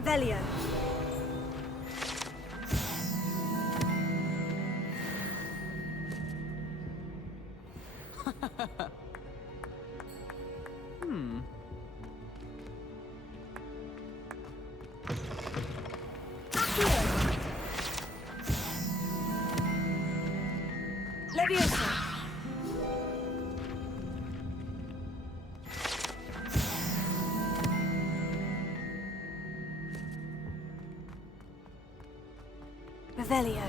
Revelio. Leviosa. Revelio.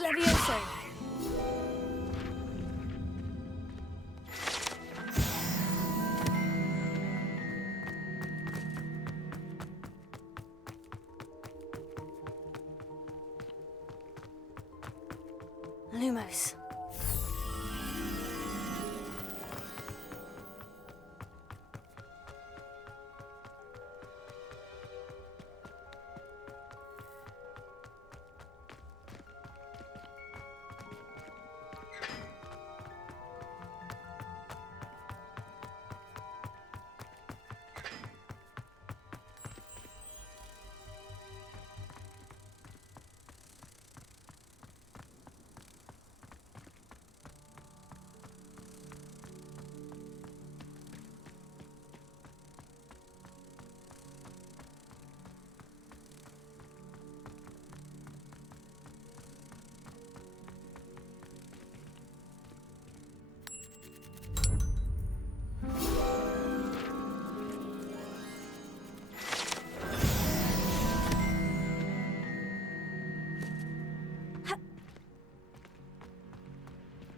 Levioso. Lumos.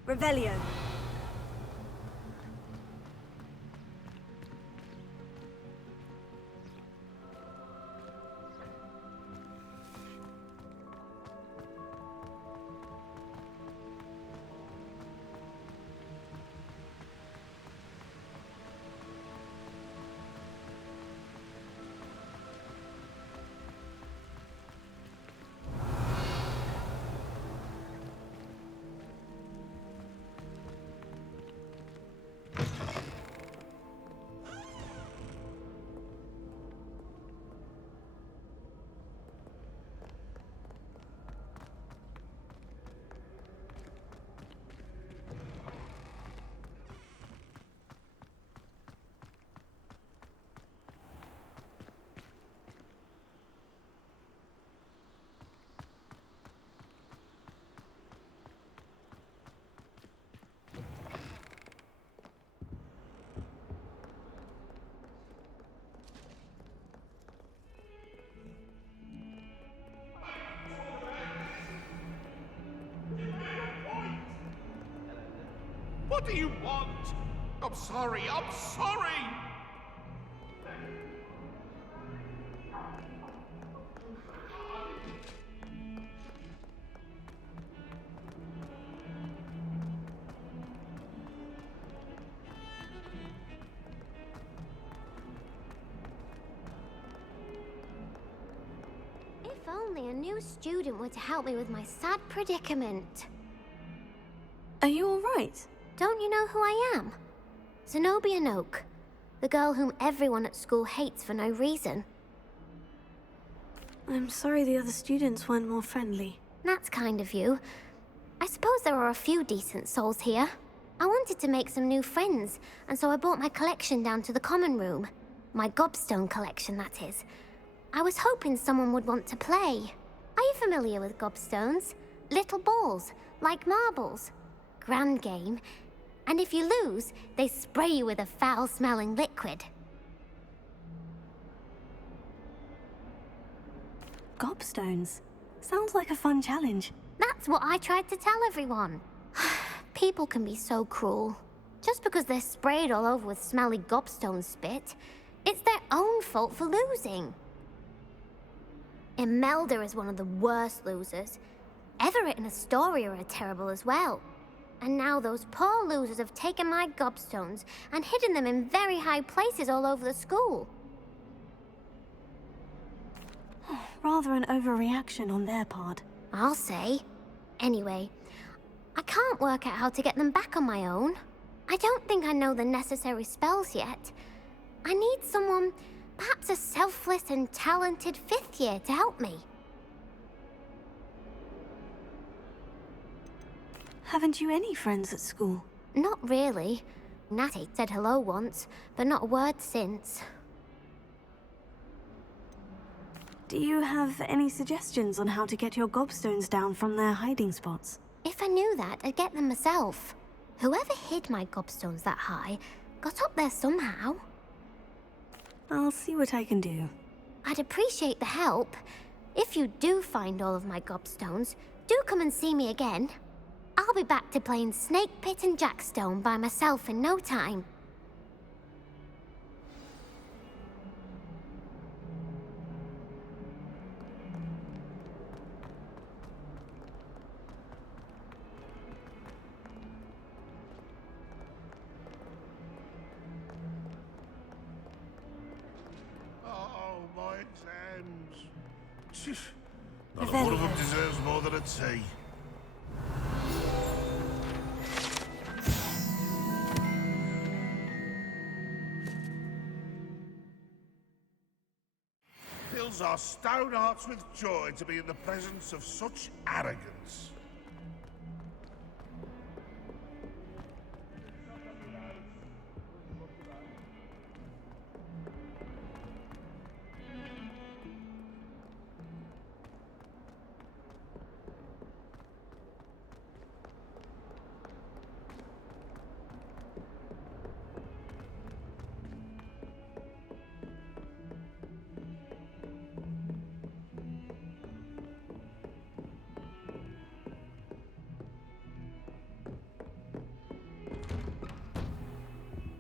Revelio. What do you want? I'm sorry, I'm sorry! If only a new student were to help me with my sad predicament. Are you all right? Don't you know who I am? Zenobia Noke, the girl whom everyone at school hates for no reason. I'm sorry the other students weren't more friendly. That's kind of you. I suppose there are a few decent souls here. I wanted to make some new friends, and so I brought my collection down to the common room. My Gobstone collection, that is. I was hoping someone would want to play. Are you familiar with Gobstones? Little balls, like marbles. Grand game. And if you lose, they spray you with a foul-smelling liquid. Gobstones? Sounds like a fun challenge. That's what I tried to tell everyone. People can be so cruel. Just because they're sprayed all over with smelly gobstone spit, it's their own fault for losing. Imelda is one of the worst losers. Everett and Astoria are terrible as well. And now those poor losers have taken my gobstones and hidden them in very high places all over the school. Rather an overreaction on their part. I'll say. Anyway, I can't work out how to get them back on my own. I don't think I know the necessary spells yet. I need someone, perhaps a selfless and talented 5th year to help me. Haven't you any friends at school? Not really. Natty said hello once, but not a word since. Do you have any suggestions on how to get your gobstones down from their hiding spots? If I knew that, I'd get them myself. Whoever hid my gobstones that high got up there somehow. I'll see what I can do. I'd appreciate the help. If you do find all of my gobstones, do come and see me again. I'll be back to playing Snake Pit and Jackstone by myself in no time. Oh, my exams. Not one of them deserves more than a tea. Fills our stone hearts with joy to be in the presence of such arrogance.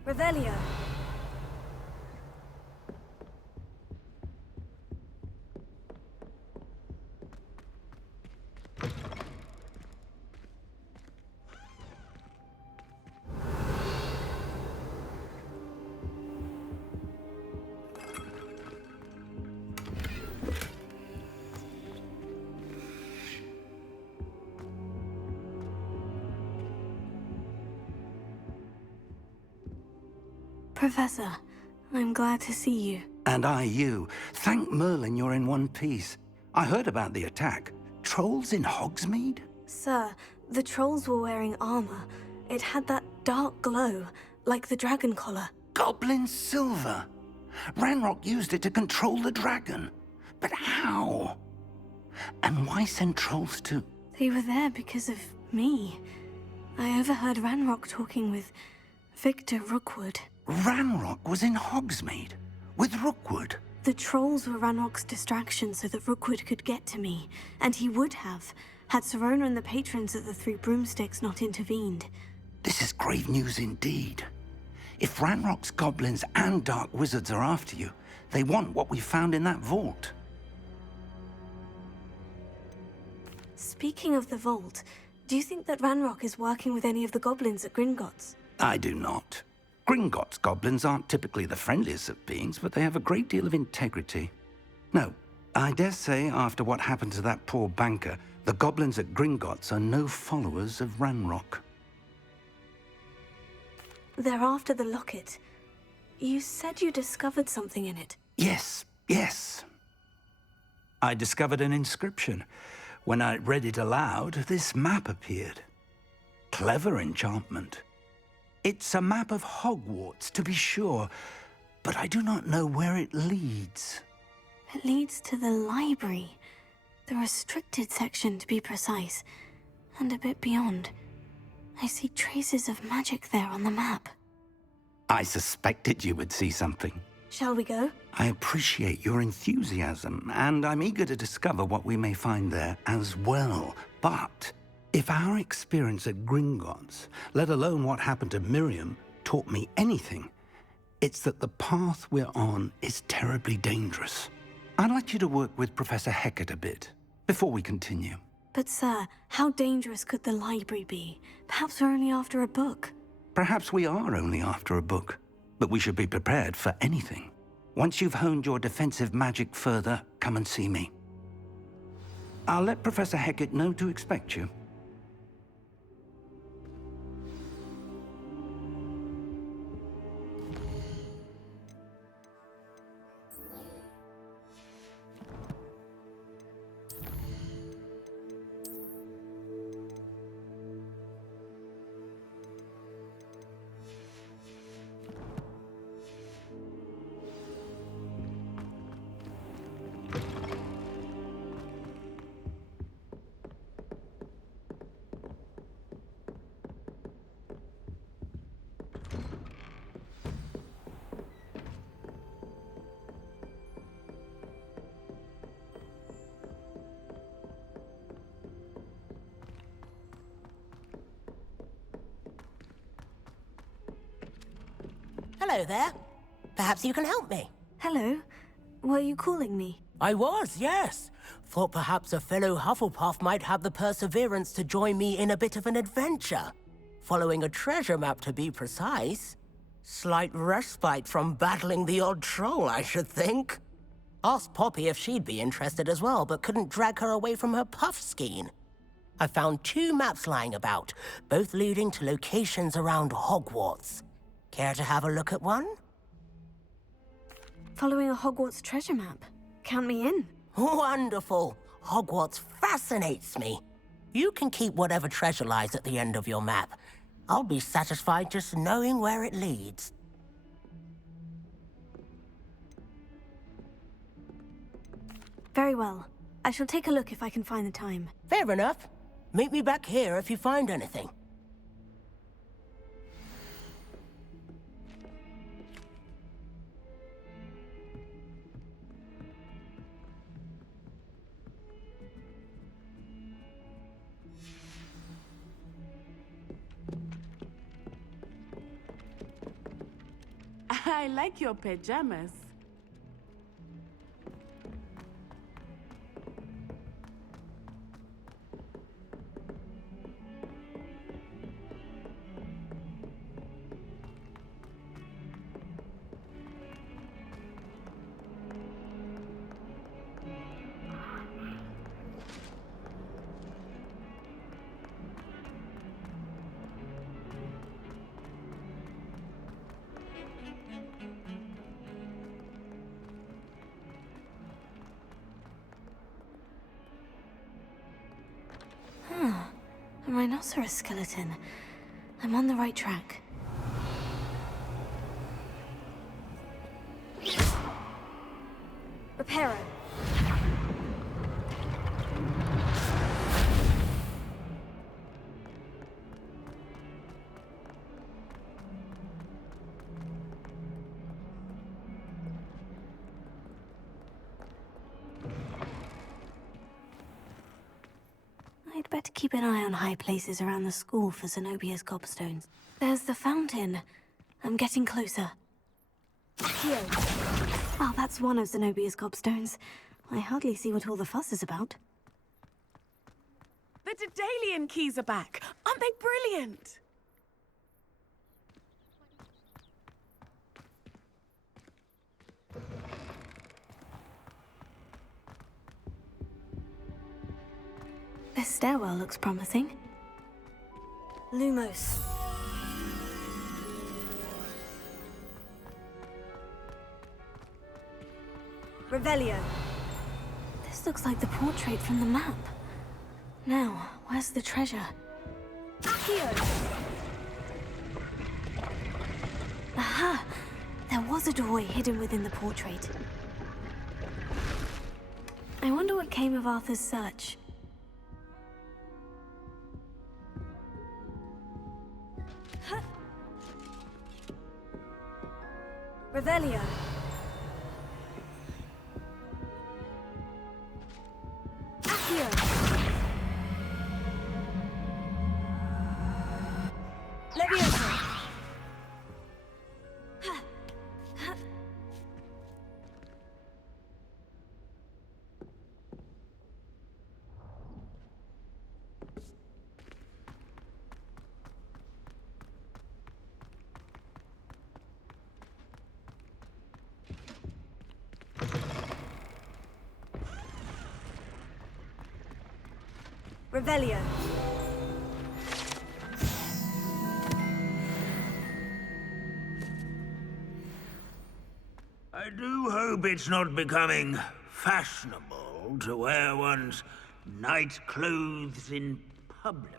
Revelio. Professor, I'm glad to see you. And I you. Thank Merlin you're in one piece. I heard about the attack. Trolls in Hogsmeade? Sir, the trolls were wearing armor. It had that dark glow, like the dragon collar. Goblin silver. Ranrock used it to control the dragon. But how? And why send trolls to... They were there because of me. I overheard Ranrock talking with Victor Rookwood. Ranrock was in Hogsmeade? With Rookwood? The trolls were Ranrock's distraction so that Rookwood could get to me. And he would have, had Serona and the patrons at the Three Broomsticks not intervened. This is grave news indeed. If Ranrock's goblins and dark wizards are after you, they want what we found in that vault. Speaking of the vault, do you think that Ranrock is working with any of the goblins at Gringotts? I do not. Gringotts goblins aren't typically the friendliest of beings, but they have a great deal of integrity. No, I dare say after what happened to that poor banker, the goblins at Gringotts are no followers of Ranrock. They're after the locket. You said you discovered something in it. Yes. I discovered an inscription. When I read it aloud, this map appeared. Clever enchantment. It's a map of Hogwarts, to be sure, but I do not know where it leads. It leads to the library. The restricted section, to be precise. And a bit beyond. I see traces of magic there on the map. I suspected you would see something. Shall we go? I appreciate your enthusiasm, and I'm eager to discover what we may find there as well. But If our experience at Gringotts, let alone what happened to Miriam, taught me anything, it's that the path we're on is terribly dangerous. I'd like you to work with Professor Hecat a bit, before we continue. But sir, how dangerous could the library be? Perhaps we're only after a book. Perhaps we are only after a book, but we should be prepared for anything. Once you've honed your defensive magic further, come and see me. I'll let Professor Hecat know to expect you. Hello there. Perhaps you can help me. Hello? Were you calling me? I was, yes. Thought perhaps a fellow Hufflepuff might have the perseverance to join me in a bit of an adventure. Following a treasure map, to be precise. Slight respite from battling the odd troll, I should think. Asked Poppy if she'd be interested as well, but couldn't drag her away from her puff skein. I found 2 maps lying about, both leading to locations around Hogwarts. Care to have a look at one? Following a Hogwarts treasure map. Count me in. Wonderful. Hogwarts fascinates me. You can keep whatever treasure lies at the end of your map. I'll be satisfied just knowing where it leads. Very well. I shall take a look if I can find the time. Fair enough. Meet me back here if you find anything. I like your pajamas. A rhinoceros skeleton. I'm on the right track. Reparo. I'd better keep an eye on high places around the school for Zenobia's gobstones. There's the fountain. I'm getting closer. Here. Oh, that's one of Zenobia's gobstones. I hardly see what all the fuss is about. The Daedalian Keys are back. Aren't they brilliant? This stairwell looks promising. Lumos. Revelio. This looks like the portrait from the map. Now, where's the treasure? Accio! Aha! There was a doorway hidden within the portrait. I wonder what came of Arthur's search. Revelio. Accio. Revelio. I do hope it's not becoming fashionable to wear one's night clothes in public.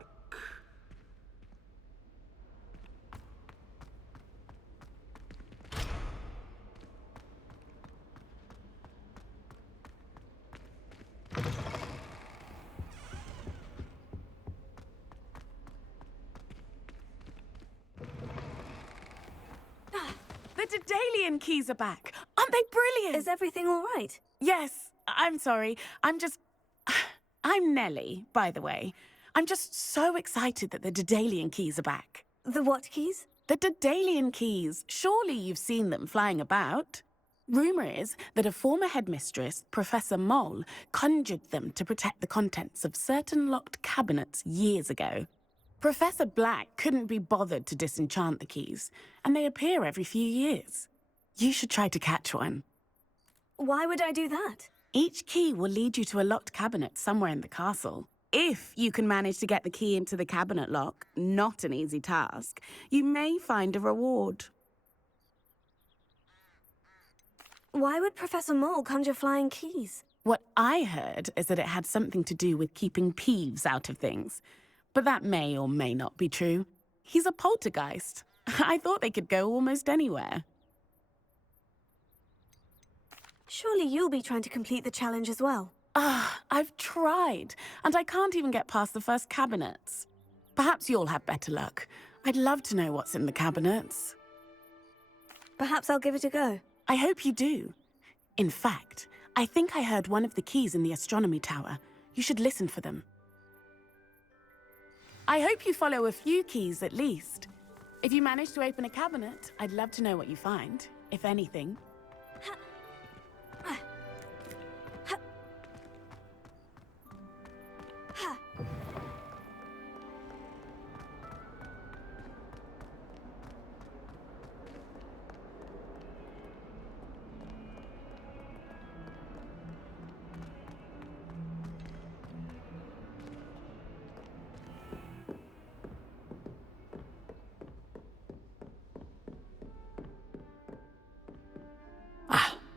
The Daedalian Keys are back. Aren't they brilliant? Is everything all right? Yes, I'm sorry. I'm Nellie, by the way. I'm just so excited that the Daedalian Keys are back. The what keys? The Daedalian Keys. Surely you've seen them flying about. Rumour is that a former headmistress, Professor Mole, conjured them to protect the contents of certain locked cabinets years ago. Professor Black couldn't be bothered to disenchant the keys, and they appear every few years. You should try to catch one. Why would I do that? Each key will lead you to a locked cabinet somewhere in the castle. If you can manage to get the key into the cabinet lock, not an easy task, you may find a reward. Why would Professor Mole conjure flying keys? What I heard is that it had something to do with keeping Peeves out of things. But that may or may not be true. He's a poltergeist. I thought they could go almost anywhere. Surely you'll be trying to complete the challenge as well. I've tried, and I can't even get past the first cabinets. Perhaps you'll have better luck. I'd love to know what's in the cabinets. Perhaps I'll give it a go. I hope you do. In fact, I think I heard one of the keys in the astronomy tower. You should listen for them. I hope you follow a few keys at least. If you manage to open a cabinet, I'd love to know what you find, if anything.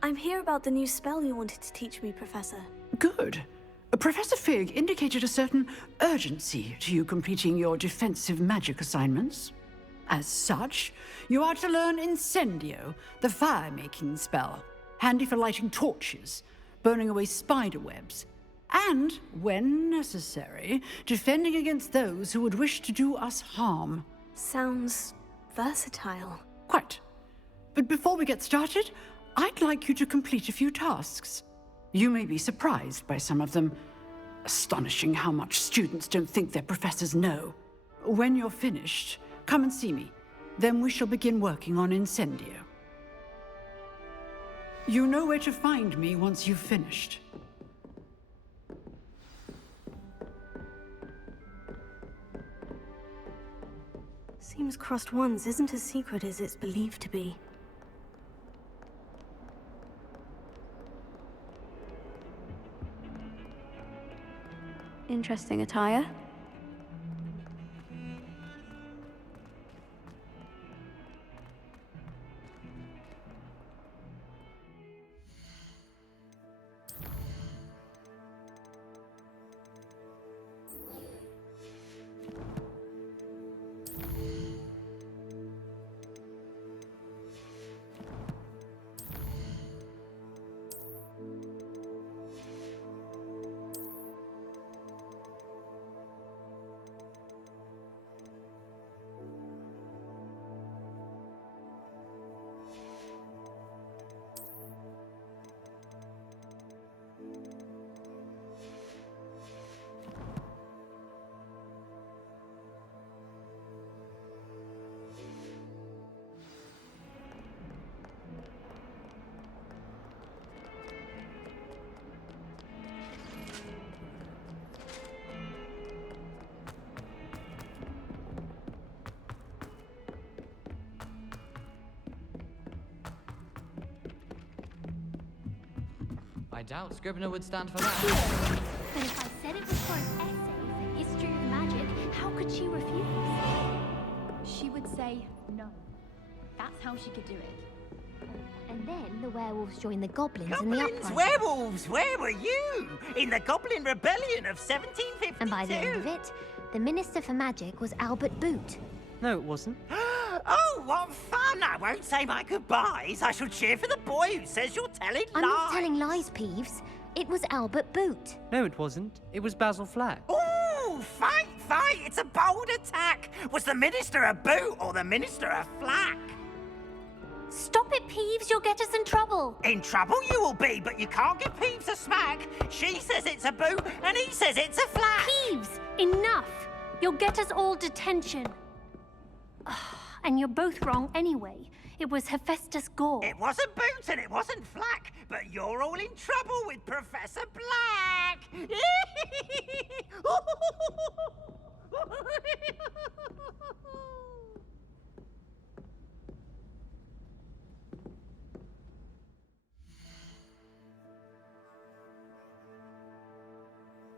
I'm here about the new spell you wanted to teach me, Professor. Good. Professor Fig indicated a certain urgency to you completing your defensive magic assignments. As such, you are to learn Incendio, the fire-making spell, handy for lighting torches, burning away spider webs, and, when necessary, defending against those who would wish to do us harm. Sounds versatile. Quite. But before we get started, I'd like you to complete a few tasks. You may be surprised by some of them. Astonishing how much students don't think their professors know. When you're finished, come and see me. Then we shall begin working on Incendio. You know where to find me once you've finished. Seems Crossed Ones isn't as secret as it's believed to be. Interesting attire. I doubt Scribner would stand for that. But if I said it was for an essay, history of magic, how could she refuse? She would say no. That's how she could do it. And then the werewolves joined the goblins in the Goblins, uprising. werewolves, where were you? In the Goblin Rebellion of 1752. And by the end of it, the Minister for Magic was Albert Boot. No, it wasn't. Oh, what fun! I won't say my goodbyes. I shall cheer for the boy who says you're telling lies. I'm not telling lies, Peeves. It was Albert Boot. No, it wasn't. It was Basil Flack. Ooh, fight, fight! It's a bold attack. Was the Minister a boot or the Minister a flack? Stop it, Peeves. You'll get us in trouble. In trouble you will be, but you can't give Peeves a smack. She says it's a boot, and he says it's a flack. Peeves, enough. You'll get us all detention. And you're both wrong anyway. It was Hephaestus Gore. It wasn't boot and it wasn't flack, but you're all in trouble with Professor Black.